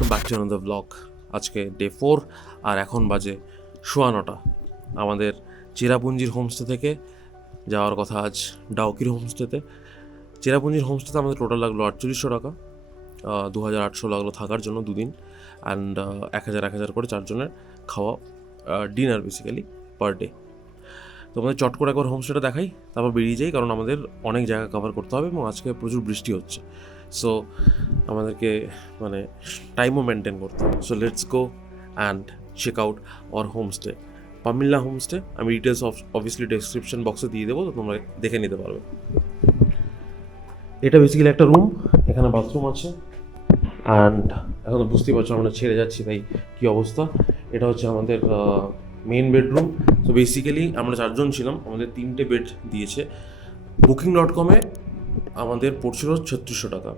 Welcome back to another blog. আজকে day 4 আর এখন বাজে 9:15। আমাদের চেরাপুঞ্জির হোমস্টে থেকে যাওয়ার কথা আজ ডাউকির হোমস্টেতে। চেরাপুঞ্জির হোমস্টেতে আমাদের টোটাল লাগলো 4800 টাকা, 2800 লাগলো থাকার জন্য দুদিন, অ্যান্ড 1000 করে চারজনের খাওয়া, ডিনার বেসিক্যালি পার ডে। তো আমাদের চট করে একবার হোমস্টেটা দেখাই, তারপর বেরিয়ে যাই, কারণ আমাদের অনেক জায়গা কভার করতে হবে এবং আজকে প্রচুর বৃষ্টি হচ্ছে। সো আমাদেরকে মানে টাইমও মেনটেন করতে হবে। So let's go and check out our homestay, Pamilla homestay. আমি ডিটেলস অবভিয়াসলি ডেসক্রিপশন বক্সে দিয়ে দেবো, তো তোমরা দেখে নিতে পারবে। এটা বেসিক্যালি একটা রুম, এখানে বাথরুম আছে, অ্যান্ড এখন তো বুঝতেই পারছো আমরা ছেড়ে যাচ্ছি তাই কী অবস্থা। এটা হচ্ছে আমাদের মেইন বেডরুম। সো বেসিক্যালি আমরা 4 জন ছিলাম, আমাদের 3টে বেড দিয়েছে। Booking.com-এ আমাদের পড়ছিল 3600 টাকা।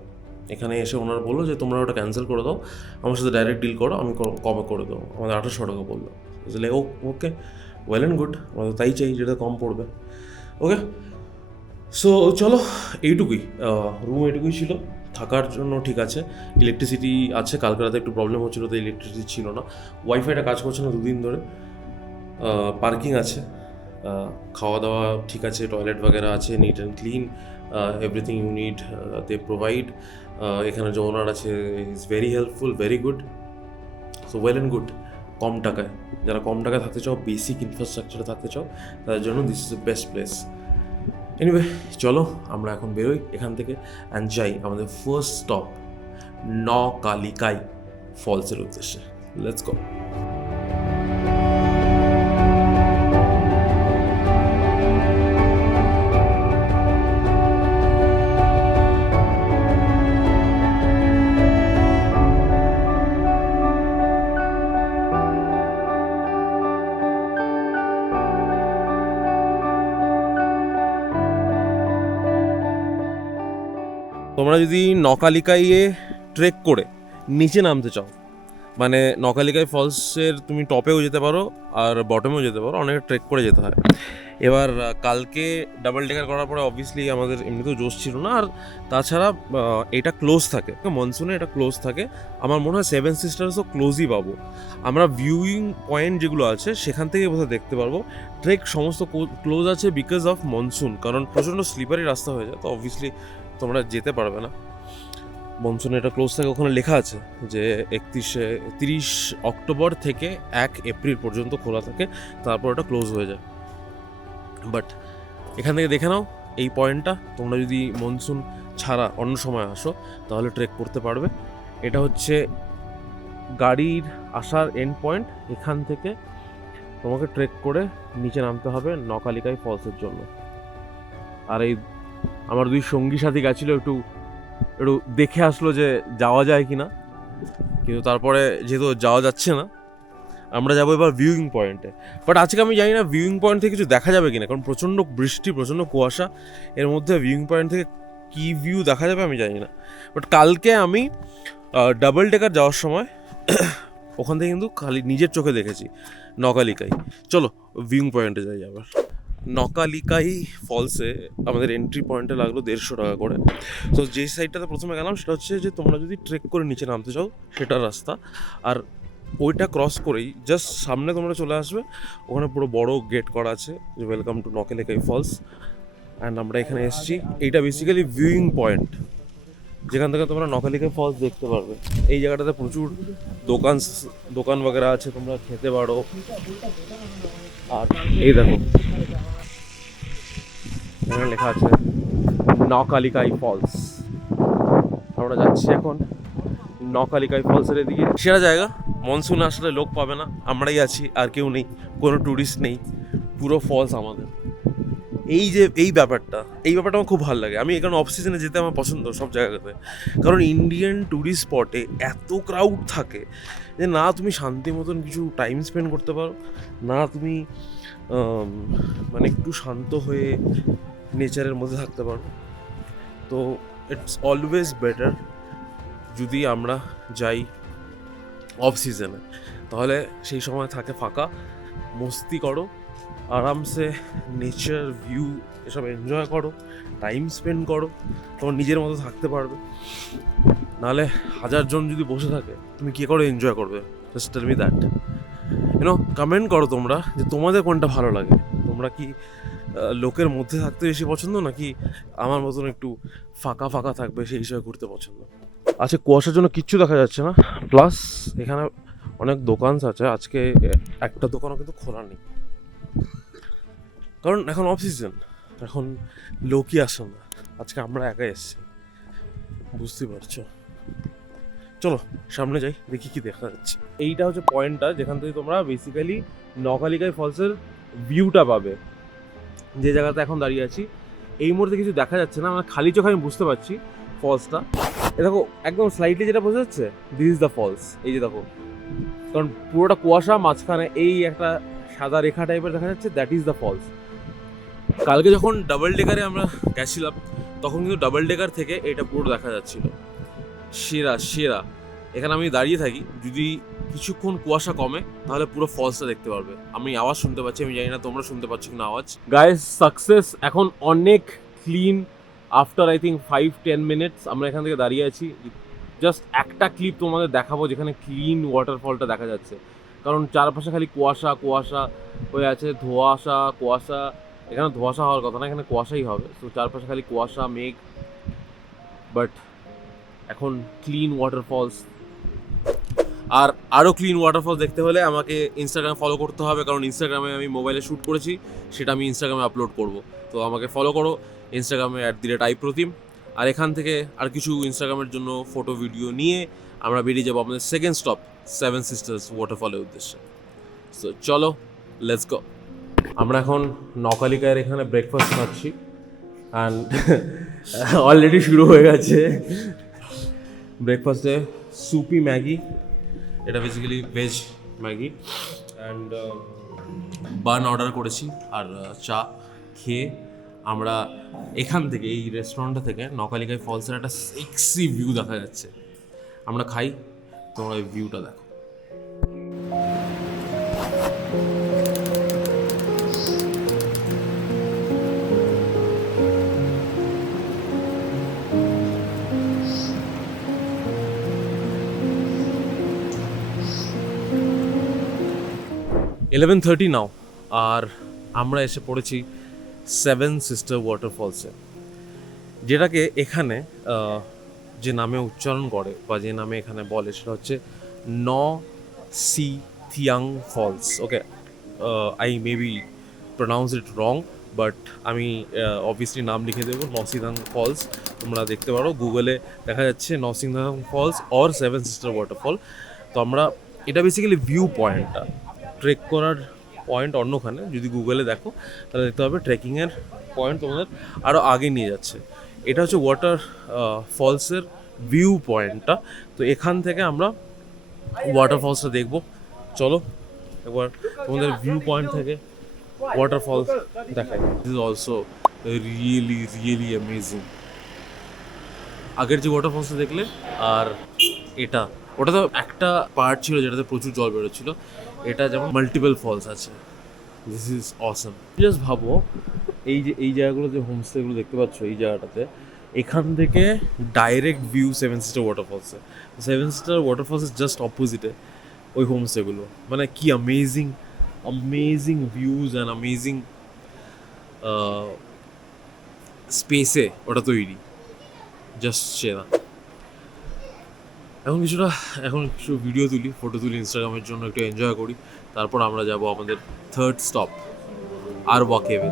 এখানে এসে ওনারা বললো যে তোমরা ওটা ক্যান্সেল করে দাও, আমার সাথে ডাইরেক্ট ডিল করো, আমি কমে করে দেবো। আমাদের 2800 টাকা বললো। বুঝলে, ওকে, ওয়েল অ্যান্ড গুড, আমাদের তাই চাই যেটা কম পড়বে। ওকে, সো চলো, এইটুকুই রুম, এইটুকুই ছিল থাকার জন্য। ঠিক আছে, ইলেকট্রিসিটি আছে, কালকে রাতে একটু প্রবলেম হচ্ছিলো তো ইলেকট্রিসিটি ছিল না, ওয়াইফাইটা কাজ করছে না 2 দিন ধরে। পার্কিং আছে, খাওয়া দাওয়া ঠিক আছে, টয়লেট বাগেরা আছে, neat and clean, everything you need they provide. এখানে যে ওনার আছে is very helpful, very good. So well and good, কম টাকায়, যারা কম টাকায় থাকতে চাও, বেসিক ইনফ্রাস্ট্রাকচারে থাকতে চাও, তাদের জন্য this is the best place. Anyway, চলো আমরা এখন বেরোই এখান থেকে অ্যান্ড যাই আমাদের ফার্স্ট স্টপ নকালিকাই ফলসের উদ্দেশ্যে। Let's go. তোমরা যদি নকালিকাইয়ে ট্রেক করে নিচে নামতে চাও, মানে নকালিকাই ফলসের তুমি টপেও যেতে পারো আর বটমেও যেতে পারো, অনেক ট্রেক করে যেতে হয়। এবার কালকে ডাবল ডেকার করার পরে অবভিয়াসলি আমাদের এমনিতেও জোশ ছিল না, আর তাছাড়া এটা ক্লোজ থাকে, মনসুনে এটা ক্লোজ থাকে। আমার মনে হয় 7 সিস্টার্সও ক্লোজই পাবো আমরা। ভিউইং পয়েন্ট যেগুলো আছে সেখান থেকে বোধহয় দেখতে পারবো। ট্রেক সমস্ত ক্লোজ আছে বিকজ অফ মনসুন, কারণ প্রচণ্ড স্লিপারি রাস্তা হয়ে যায়, তো অবভিয়াসলি তোমরা যেতে পারবে না। মনসুনে এটা ক্লোজ থাকে, ওখানে লেখা আছে যে 30 অক্টোবর থেকে 1 এপ্রিল পর্যন্ত খোলা থাকে, তারপর এটা ক্লোজ হয়ে যায়। বাট এখান থেকে দেখে নাও এই পয়েন্টটা, তোমরা যদি মনসুন ছাড়া অন্য সময় আসো তাহলে ট্রেক করতে পারবে। এটা হচ্ছে গাড়ির আসার এন্ড পয়েন্ট, এখান থেকে তোমাকে ট্রেক করে নিচে নামতে হবে নকালিকাই ফলসের জন্য। আর এই আমার 2 সঙ্গী সাথী গেছিলো, একটু দেখে আসলো যে যাওয়া যায় কি না, কিন্তু তারপরে যেহেতু যাওয়া যাচ্ছে না, আমরা যাবো এবার ভিউইং পয়েন্টে। বাট আজকে আমি জানি না ভিউইং পয়েন্ট থেকে কিছু দেখা যাবে কিনা, কারণ প্রচণ্ড বৃষ্টি, প্রচণ্ড কুয়াশা, এর মধ্যে ভিউইং পয়েন্ট থেকে কী ভিউ দেখা যাবে আমি জানি না। বাট কালকে আমি ডাবল ডেকার যাওয়ার সময় ওখান থেকে কিন্তু খালি নিজের চোখে দেখেছি নকালিকাই। চলো ভিউইং পয়েন্টে যাই আবার। নকালিকাই ফলসে আমাদের এন্ট্রি পয়েন্টে লাগলো 150 টাকা করে। তো যে সাইডটাতে প্রথমে গেলাম সেটা হচ্ছে যে তোমরা যদি ট্রেক করে নিচে নামতে চাও সেটার রাস্তা, আর ওইটা ক্রস করেই জাস্ট সামনে তোমরা চলে আসবে, ওখানে পুরো বড় গেট করা আছে যে welcome to Nohkalikai false. And আমরা এখানে এসেছি, এইটা বেসিক্যালি ভিউইং পয়েন্ট যেখান থেকে তোমরা নকালিকাই ফলস দেখতে পারবে। এই জায়গাটাতে প্রচুর দোকান বাগেরা আছে, তোমরা খেতে পারো। আর এই দেখো এখানে লেখা আছে নকালিকাই ফলস। আমরা যাচ্ছি এখন নকালিকাই ফলসের দিকে। সেরা জায়গা, মনসুনে আসলে লোক পাবে না, আমরাই আছি আর কেউ নেই, কোনো ট্যুরিস্ট নেই, পুরো ফলস আমাদের। এই ব্যাপারটা আমার খুব ভালো লাগে। আমি এখানে অফ সিজনে যেতে আমার পছন্দ সব জায়গাতে, কারণ ইন্ডিয়ান ট্যুরিস্ট স্পটে এত ক্রাউড থাকে যে না তুমি শান্তি মতন কিছু টাইম স্পেন্ড করতে পারো, না তুমি মানে একটু শান্ত হয়ে নেচারের মধ্যে থাকতে পারো। তো ইটস অলওয়েজ বেটার যদি আমরা যাই অফ সিজনে, তাহলে সেই সময় থাকে ফাঁকা, মস্তি করো, আরামসে নেচার ভিউ এসব এনজয় করো, টাইম স্পেন্ড করো, তোমার নিজের মতো থাকতে পারবে। নাহলে 1000 জন যদি বসে থাকে তুমি কি করে এনজয় করবে? Just tell me that. Comment করো তোমরা যে তোমাদের কোনটা ভালো লাগে। তোমরা কি লোকের মধ্যে থাকতে বেশি পছন্দ, নাকি আমার মতন একটু ফাঁকা ফাঁকা থাকবে সেই হিসেবে ঘুরতে পছন্দ? আচ্ছা, কুয়াশার জন্য কিচ্ছু দেখা যাচ্ছে না, প্লাস এখানে অনেক দোকান আছে। আজকে একটা দোকানও কিন্তু খোলা নেই, কারণ এখন অফ সিজন, এখন লোকই আসে না। আজকে আমরা একাই এসেছি, বুঝতে পারছো। চলো সামনে যাই, দেখি কি দেখা যাচ্ছে। এইটা হচ্ছে পয়েন্টটা যেখান থেকে তোমরা বেসিক্যালি নকালিকাই ফলসের ভিউটা পাবে। যে জায়গাতে এখন দাঁড়িয়ে আছি এই মুহূর্তে কিছু দেখা যাচ্ছে না, আমার খালি চোখে আমি বুঝতে পারছি ফলসটা। এ দেখো একদম স্লাইটলি যেটা বোঝা যাচ্ছে, দিস ইজ দ্য ফলস। এই যে দেখো, কারণ পুরোটা কুয়াশা, মাঝখানে এই একটা সাদা রেখা টাইপের দেখা যাচ্ছে, দ্যাট ইজ দ্য ফলস। কালকে যখন ডাবল ডেকারে আমরা গেছিলাম তখন কিন্তু ডাবল ডেকার থেকে এটা পুরো দেখা যাচ্ছিল। সেরা সেরা। এখানে আমি দাঁড়িয়ে থাকি, যদি কিছুক্ষণ কুয়াশা কমে তাহলে পুরো ফলসটা দেখতে পারবে। আমি আওয়াজ শুনতে পাচ্ছি, আমি জানি না তোমরা শুনতে পাচ্ছ কিনা আওয়াজ। গাইস, সাকসেস এখন অনেক clean. After I think 5-10 minutes আমরা এখান থেকে দাঁড়িয়ে আছি। জাস্ট একটা ক্লিপ তোমাদের দেখাবো যেখানে ক্লিন ওয়াটারফলটা দেখা যাচ্ছে, কারণ চারপাশে খালি কুয়াশা কুয়াশা হয়ে আছে, ধোঁয়াশা কুয়াশা। এখানে ধোঁয়াশা হওয়ার কথা না, এখানে কুয়াশাই হবে। তো চারপাশে খালি কুয়াশা মেঘ, বাট এখন ক্লিন ওয়াটারফলস। আর আরও ক্লিন ওয়াটারফলস দেখতে হলে আমাকে ইনস্টাগ্রাম ফলো করতে হবে, কারণ ইনস্টাগ্রামে আমি মোবাইলে শ্যুট করেছি, সেটা আমি ইনস্টাগ্রামে আপলোড করব। তো আমাকে ফলো করো ইনস্টাগ্রামে @iprotim। আর এখান থেকে আর কিছু ইনস্টাগ্রামের জন্য ফটো ভিডিও নিয়ে আমরা বেরিয়ে যাবো আমাদের সেকেন্ড স্টপ 7 সিস্টার্স ওয়াটারফলের উদ্দেশ্যে। সো চলো, লেটস গো। আমরা এখন নকালিকায়ের এখানে ব্রেকফাস্ট খাচ্ছি, অ্যান্ড অলরেডি শুরু হয়ে গেছে। ব্রেকফাস্টে সুপি ম্যাগি, এটা basically veg Maggi, and bun order করেছি, আর চা খেয়ে আমরা এখান থেকে, এই রেস্টুরেন্টটা থেকে নকালিকাই ফলসের একটা সেক্সি ভিউ দেখা যাচ্ছে। আমরা খাই, তোমরা এই ভিউটা দেখো। Eleven 30 নাও, আর আমরা এসে পড়েছি 7 সিস্টার ওয়াটারফলসে, যেটাকে এখানে যে নামে উচ্চারণ করে বা যে নামে এখানে বলে সেটা হচ্ছে Si Thiang Falls. Okay, I maybe pronounce it wrong, but আমি অবভিয়াসলি নাম লিখে দেবো নসিদাং ফলস। তোমরা দেখতে পারো গুগলে, দেখা যাচ্ছে নসিদাং ফলস অর 7 সিস্টার ওয়াটারফল। তো আমরা, এটা বেসিক্যালি ভিউ পয়েন্টটা, ট্রেক করার পয়েন্ট অন্যখানে। যদি গুগলে দেখো তাহলে দেখতে পাবে ট্রেকিংয়ের পয়েন্ট তোমাদের আরও আগে নিয়ে যাচ্ছে। এটা হচ্ছে ওয়াটার ফলসের ভিউ পয়েন্টটা। তো এখান থেকে আমরা ওয়াটারফলসটা দেখবো। চলো একবার তোমাদের ভিউ পয়েন্ট থেকে ওয়াটারফলস দেখাই। This is also really really amazing. আগের যে ওয়াটারফলসটা দেখলে আর এটা, ওটা তো একটা পার্ট ছিল যেটাতে প্রচুর জল বেরোচ্ছিল, এটা যেমন মাল্টিপল ফলস আছে। This is Assam. জাস্ট ভাবো, এই জায়গাগুলো যে হোমস্টেগুলো দেখতে পাচ্ছ, এই জায়গাটাতে এখান থেকে ডাইরেক্ট ভিউ 7 সিস্টার ওয়াটারফলসে। 7 সিস্টার ওয়াটারফলস জাস্ট অপোজিটে ওই হোমস্টেগুলো। মানে কি amazing amazing views and amazing স্পেসে ওটা তৈরি, জাস্ট সেরা। এখন কিছু ভিডিও তুলি, ফটো তুলি ইনস্টাগ্রামের জন্য, একটু এনজয় করি। তারপর আমরা যাব আমাদের থার্ড স্টপ আরওয়া কেভে।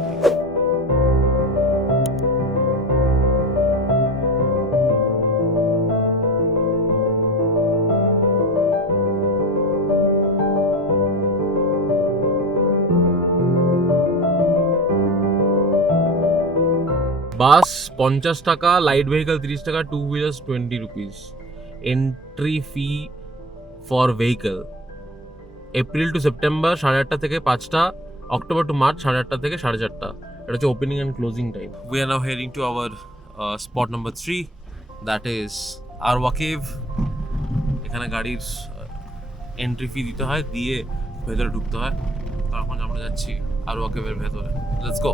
বাস 50 টাকা, লাইট ভেহিকল 30 টাকা, 2 wheelers 20 rupees. Entry fee for vehicle April to September 8:30 থেকে 5টা, অক্টোবর টু মার্চ 8:30 থেকে 4:30। এটা হচ্ছে opening and closing time. We are now heading to our spot number 3, that is Arwah cave. এখানে গাড়ির entry fee দিতে হয়, দিয়ে ভেতরে ঢুকতে হয়। তখন আমরা যাচ্ছি আরওয়া কেভের ভেতরে। Let's go.